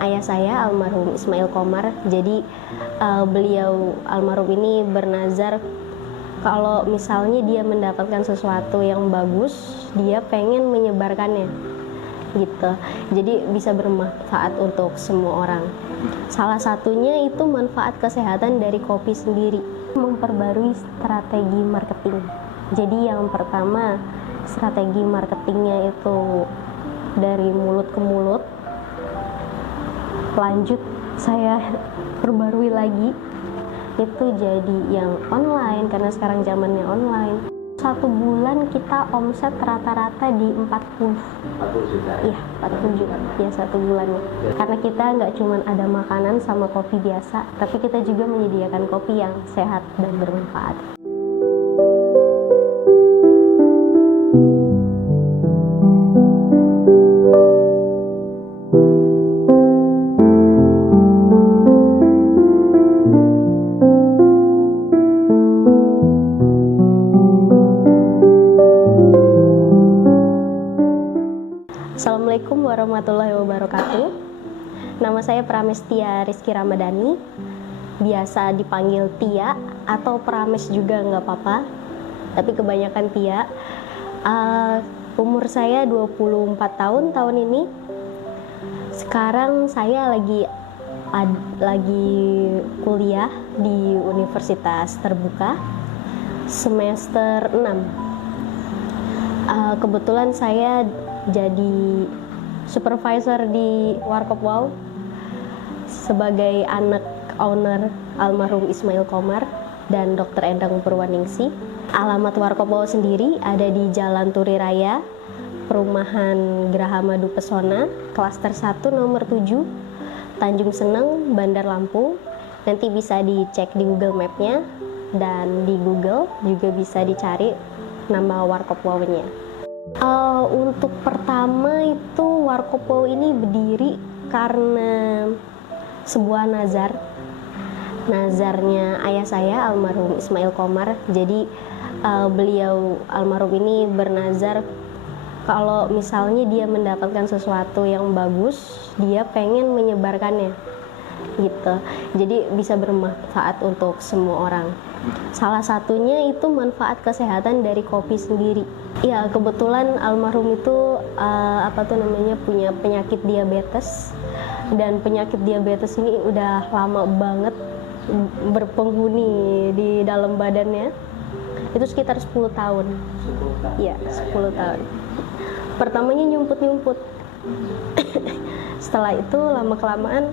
ayah saya almarhum Ismail Komar. Jadi beliau almarhum ini bernazar kalau misalnya dia mendapatkan sesuatu yang bagus, dia pengen menyebarkannya gitu. Jadi bisa bermanfaat untuk semua orang. Salah satunya itu manfaat kesehatan dari kopi sendiri, memperbarui strategi marketing. Jadi yang pertama, strategi marketingnya itu dari mulut ke mulut. Lanjut saya perbarui lagi, itu jadi yang online karena sekarang zamannya online. 1 bulan kita omset rata-rata di 40 juta. Iya, 40 juta ya 1 bulannya. Karena kita nggak cuma ada makanan sama kopi biasa, tapi kita juga menyediakan kopi yang sehat dan bermanfaat. Assalamualaikum warahmatullahi wabarakatuh. Nama saya Pramestia Rizky Ramadhani, biasa dipanggil Tia atau Prames juga nggak apa-apa, tapi kebanyakan Tia. Umur saya 24 tahun ini. Sekarang saya lagi kuliah di Universitas Terbuka semester 6. Kebetulan saya jadi supervisor di Warkop Wow sebagai anak owner almarhum Ismail Komar dan Dr. Endang Purwaningsi. Alamat Warkop Wow sendiri ada di Jalan Turi Raya, Perumahan Geraha Madu Pesona, Klaster 1 nomor 7, Tanjung Seneng, Bandar Lampung. Nanti bisa dicek di Google Map-nya, dan di Google juga bisa dicari nama Warkop Wow-nya. Untuk pertama itu Warkop Wow ini berdiri karena sebuah nazarnya ayah saya almarhum Ismail Komar. Jadi beliau almarhum ini bernazar kalau misalnya dia mendapatkan sesuatu yang bagus, dia pengen menyebarkannya gitu. Jadi bisa bermanfaat untuk semua orang. Salah satunya itu manfaat kesehatan dari kopi sendiri. Ya, kebetulan almarhum itu punya penyakit diabetes, dan penyakit diabetes ini udah lama banget berpenghuni di dalam badannya. Itu sekitar 10 tahun. Iya, 10 tahun. Pertamanya nyumput-nyumput. Setelah itu lama-kelamaan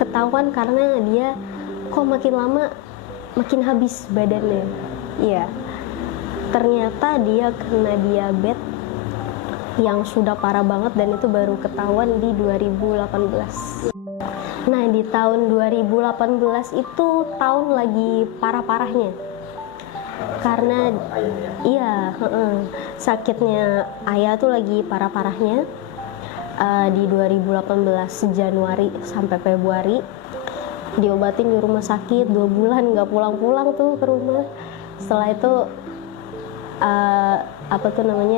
ketahuan karena dia kok makin lama makin habis badannya. Iya. Ternyata dia kena diabetes yang sudah parah banget, dan itu baru ketahuan di 2018. Nah, di tahun 2018 itu tahun lagi parah-parahnya. Karena sakitnya ayah tuh lagi parah-parahnya. Di 2018 Januari sampai Februari diobatin di rumah sakit 2 bulan, nggak pulang-pulang tuh ke rumah. Setelah itu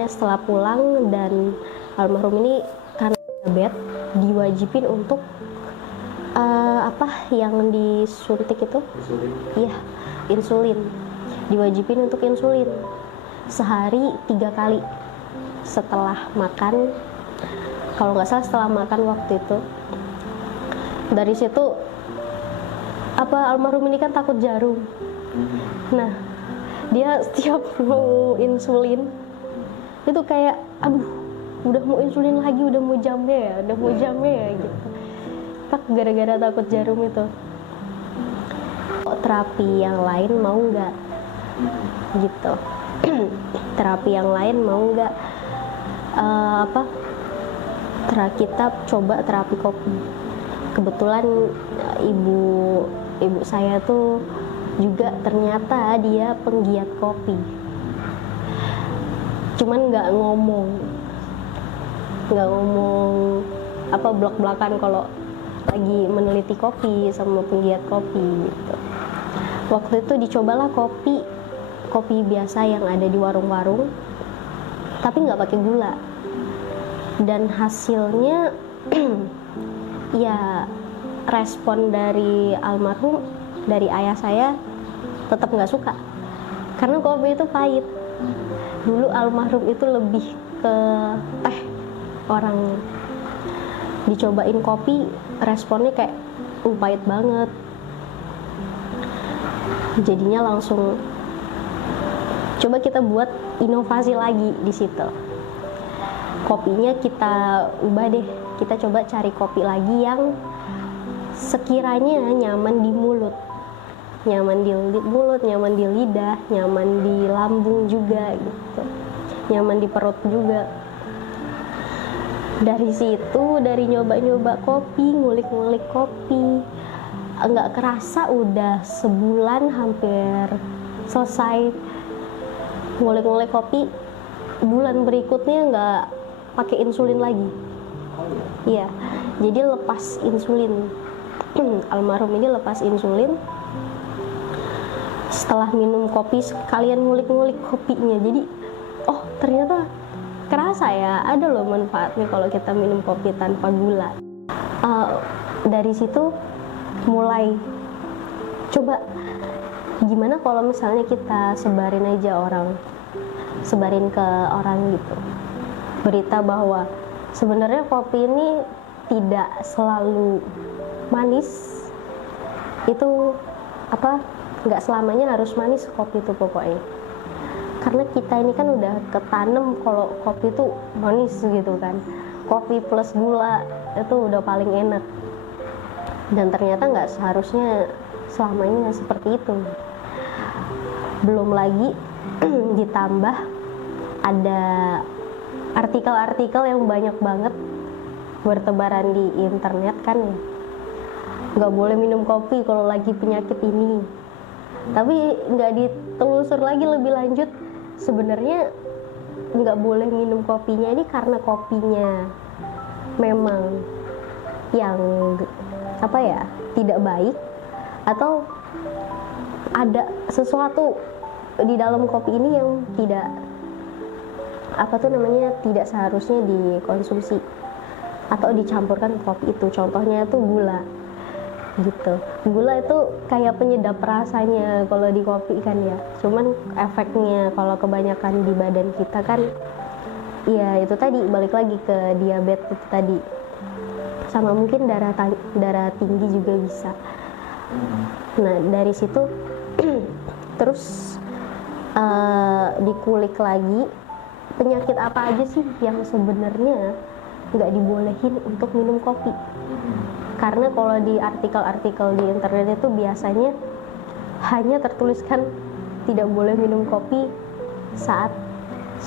setelah pulang, dan almarhum ini karena diabetes diwajibin untuk yang disuntik itu, insulin. Diwajibin untuk insulin sehari 3 kali setelah makan, kalau nggak salah setelah makan waktu itu. Dari situ almarhum ini kan takut jarum. Nah, dia setiap mau insulin itu kayak udah mau insulin lagi, udah mau jamnya ya gitu. Gara-gara takut jarum itu. Terapi yang lain mau nggak gitu. Terapi yang lain mau nggak kita coba terapi kopi. Kebetulan ibu saya tuh juga ternyata dia penggiat kopi, cuman nggak ngomong blak-blakan kalau lagi meneliti kopi sama penggiat kopi gitu. Waktu itu dicobalah kopi biasa yang ada di warung-warung, tapi nggak pakai gula, dan hasilnya ya respon dari almarhum, dari ayah saya tetap nggak suka karena kopi itu pahit. Dulu almarhum itu lebih ke teh, orang dicobain kopi responnya kayak pahit banget, jadinya langsung coba kita buat inovasi lagi di situ. Kopinya kita ubah deh, kita coba cari kopi lagi yang sekiranya nyaman di mulut, nyaman di mulut, nyaman di lidah, nyaman di lambung juga gitu, nyaman di perut juga. Dari situ, dari nyoba-nyoba kopi, ngulik-ngulik kopi, nggak kerasa udah sebulan hampir selesai ngulik-ngulik kopi. Bulan berikutnya nggak pakai insulin lagi. Iya, jadi lepas insulin. Almarhum ini lepas insulin. Setelah minum kopi, sekalian ngulik-ngulik kopinya. Jadi, oh ternyata kerasa ya, ada loh manfaatnya kalau kita minum kopi tanpa gula. Dari situ mulai coba gimana kalau misalnya kita sebarin ke orang gitu, berita bahwa sebenarnya kopi ini tidak selalu manis. Itu nggak selamanya harus manis kopi itu pokoknya, karena kita ini kan udah ketanam kalau kopi itu manis gitu kan, kopi plus gula itu udah paling enak, dan ternyata nggak seharusnya selamanya seperti itu. Belum lagi ditambah ada artikel-artikel yang banyak banget bertebaran di internet kan ya, nggak boleh minum kopi kalau lagi penyakit ini. Tapi nggak ditelusur lagi lebih lanjut, sebenarnya nggak boleh minum kopinya ini karena kopinya memang yang tidak baik, atau ada sesuatu di dalam kopi ini yang tidak tidak seharusnya dikonsumsi atau dicampurkan ke kopi itu. Contohnya itu gula gitu. Gula itu kayak penyedap rasanya kalau di kopi kan ya, cuman efeknya kalau kebanyakan di badan kita kan ya itu tadi, balik lagi ke diabetes itu tadi, sama mungkin darah tinggi juga bisa. Nah dari situ terus dikulik lagi penyakit apa aja sih yang sebenarnya nggak dibolehin untuk minum kopi. Karena kalau di artikel-artikel di internet itu biasanya hanya tertuliskan tidak boleh minum kopi saat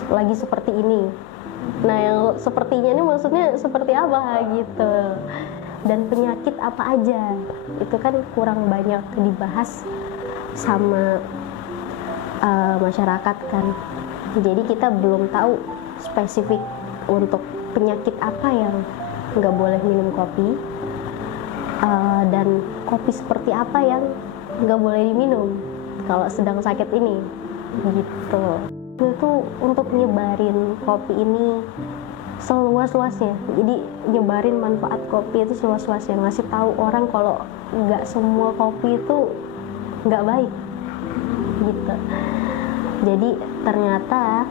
lagi seperti ini. Nah yang sepertinya ini maksudnya seperti apa gitu, dan penyakit apa aja itu kan kurang banyak dibahas sama masyarakat kan. Jadi kita belum tahu spesifik untuk penyakit apa yang nggak boleh minum kopi, dan kopi seperti apa yang nggak boleh diminum kalau sedang sakit ini gitu. Itu untuk nyebarin kopi ini seluas-luasnya, jadi nyebarin manfaat kopi itu seluas-luasnya, ngasih tahu orang kalau nggak semua kopi itu nggak baik gitu. Jadi ternyata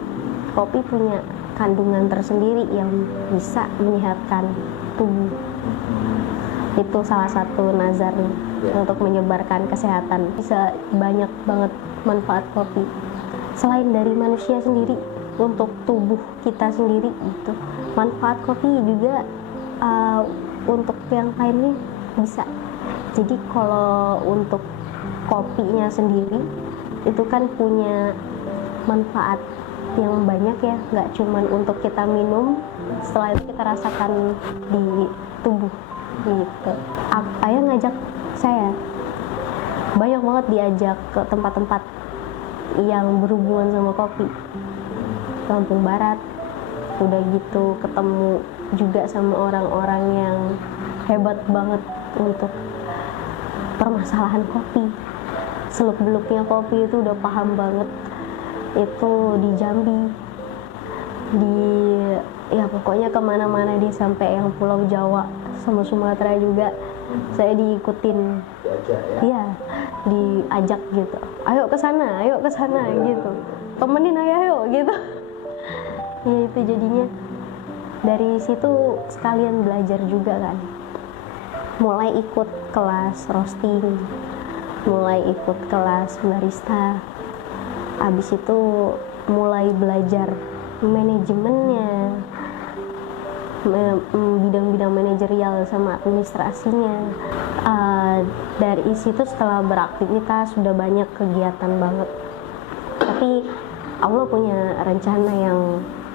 kopi punya kandungan tersendiri yang bisa menyehatkan tubuh. Itu salah satu nazarnya untuk menyebarkan kesehatan. Bisa banyak banget manfaat kopi selain dari manusia sendiri, untuk tubuh kita sendiri gitu. Manfaat kopi juga untuk yang lainnya bisa. Jadi kalau untuk kopinya sendiri itu kan punya manfaat yang banyak ya, nggak cuman untuk kita minum, setelah itu kita rasakan di tubuh gitu. Ayah ngajak saya banyak banget, diajak ke tempat-tempat yang berhubungan sama kopi, Lampung Barat, udah gitu ketemu juga sama orang-orang yang hebat banget untuk permasalahan kopi, seluk-beluknya kopi itu udah paham banget. Itu di Jambi, pokoknya kemana-mana dia, sampai yang Pulau Jawa sama Sumatera juga saya diikutin, iya, diajak gitu, ayo ke sana gitu, temenin ayo gitu. Ya itu jadinya dari situ sekalian belajar juga kan, mulai ikut kelas roasting, mulai ikut kelas barista, abis itu mulai belajar manajemennya, bidang-bidang manajerial sama administrasinya. Dari situ setelah beraktivitas sudah banyak kegiatan banget, tapi Allah punya rencana yang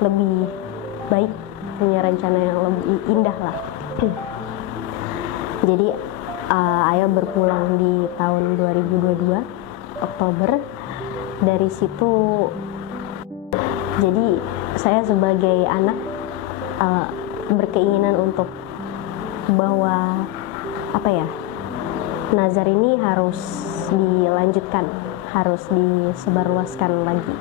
lebih baik, punya rencana yang lebih indah lah. Jadi Ayah berpulang di tahun 2022 Oktober. Dari situ jadi saya sebagai anak berkeinginan untuk bahwa nazar ini harus dilanjutkan, harus disebarluaskan lagi.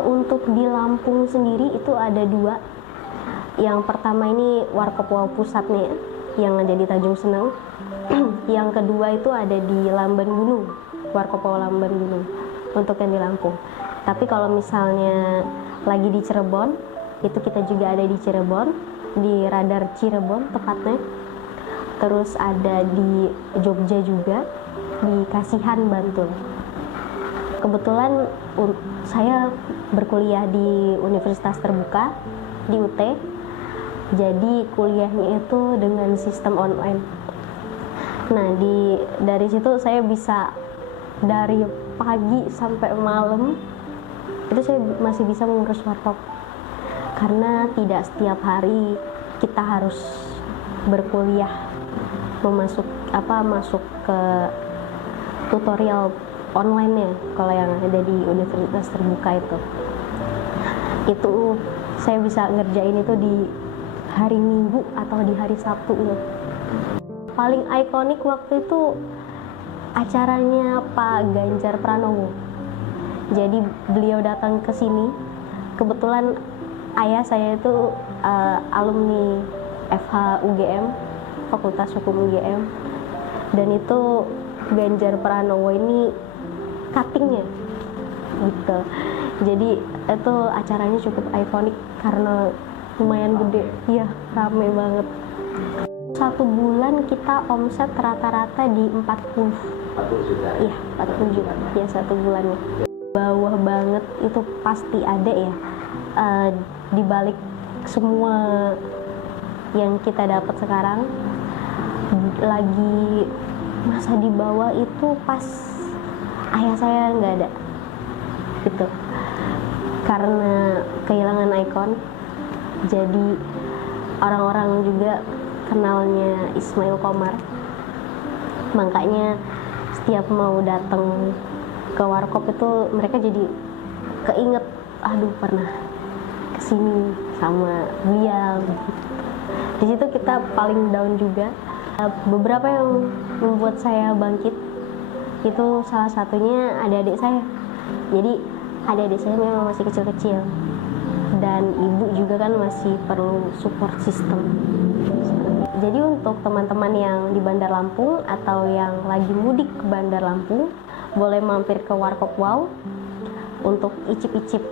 Untuk di Lampung sendiri itu ada 2. Yang pertama ini Warkop Wow pusatnya yang ada di Tanjung Seneng. Yang kedua itu ada di Lamban Gunung, Warkop Wow Lamban Gunung, untuk yang di Lampung. Tapi kalau misalnya lagi di Cirebon, itu kita juga ada di Cirebon, di Radar Cirebon tepatnya. Terus ada di Jogja juga, di Kasihan, Bantul. Kebetulan saya berkuliah di Universitas Terbuka, di UT. Jadi kuliahnya itu dengan sistem online. Nah, dari situ saya bisa dari pagi sampai malam itu saya masih bisa mengurus warkop, karena tidak setiap hari kita harus berkuliah, masuk ke tutorial online-nya. Kalau yang ada di Universitas Terbuka itu saya bisa ngerjain itu di hari Minggu atau di hari Sabtu gitu. Paling ikonik waktu itu acaranya Pak Ganjar Pranowo. Jadi beliau datang ke sini. Kebetulan ayah saya itu alumni FH UGM, Fakultas Hukum UGM, dan itu Ganjar Pranowo ini cuttingnya gitu. Jadi itu acaranya cukup ikonik karena lumayan gede, iya, rame banget. 1 bulan kita omset rata-rata di 40 juta. Iya, 40 juta ya 1 bulannya. Bawah banget itu pasti ada ya. Di balik semua yang kita dapat sekarang, lagi masa di bawah itu pas ayah saya nggak ada gitu, karena kehilangan ikon. Jadi orang-orang juga kenalnya Ismail Komar, makanya setiap mau datang ke warkop itu mereka jadi keinget, aduh pernah kesini sama beliau. Di situ kita paling down juga. Beberapa yang membuat saya bangkit itu salah satunya adik-adik saya. Jadi adik-adik saya memang masih kecil-kecil, dan ibu juga kan masih perlu support system. Jadi untuk teman-teman yang di Bandar Lampung atau yang lagi mudik ke Bandar Lampung, boleh mampir ke Warkop Wow untuk icip-icip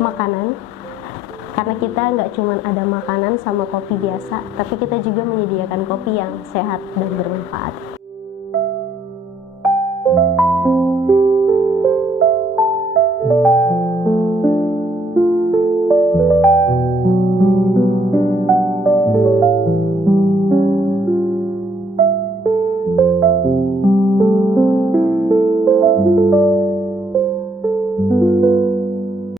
makanan. Karena kita nggak cuma ada makanan sama kopi biasa, tapi kita juga menyediakan kopi yang sehat dan bermanfaat.